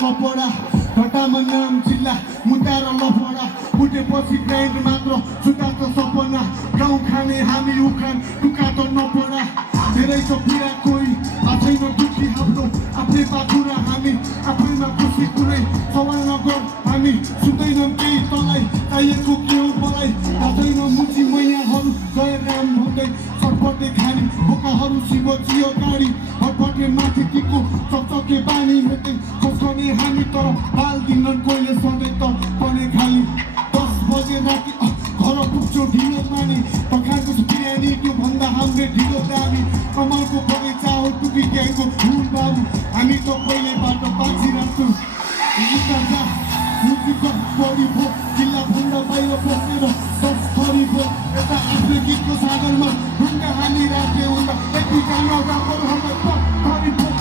कपडा घटामा नाम जिल्ला मुद्दा र लफडा उठेपछि ग्राइन्ड मात्र सुताको सपना गाउँ खाने हामी उखान टुका त नपडा धेरै छ पीडा कोही आफैमा दुखी हाम्रो आफ्नै बाखुरा हामी आफैमा खुसी कुनै सवाल नगर हामी सुन्दैनौँ केही तँलाई चाहिएको के हो मलाई आफैमा मुची मैयाहरू जय राम भन्दै सटपटे खानी बोकाहरू शिव जियो गाडी हटपटे माथि टिको चकचके बानी हेर्दै खस्कने हामी तर हाल्दिनन् कोहीले सधैँ त पनि खाली 10 बजे राति घर पुग्छौ ढिलो माने पखाएको बिरयानी त्यो भन्दा हामीले ढिलो दामी कमलको बगैँचा हो टुकी ग्याङको फुल बाबु हामी त कहिले बाटो बाँचिरहेको बढी भो जिल्ला भन्दा बाहिर बसेर 10 थरी भो यता आफ्नो गीतको सागरमा ढुङ्गा हानी राख्यो हुँदा यति जान राम्रो थरी भो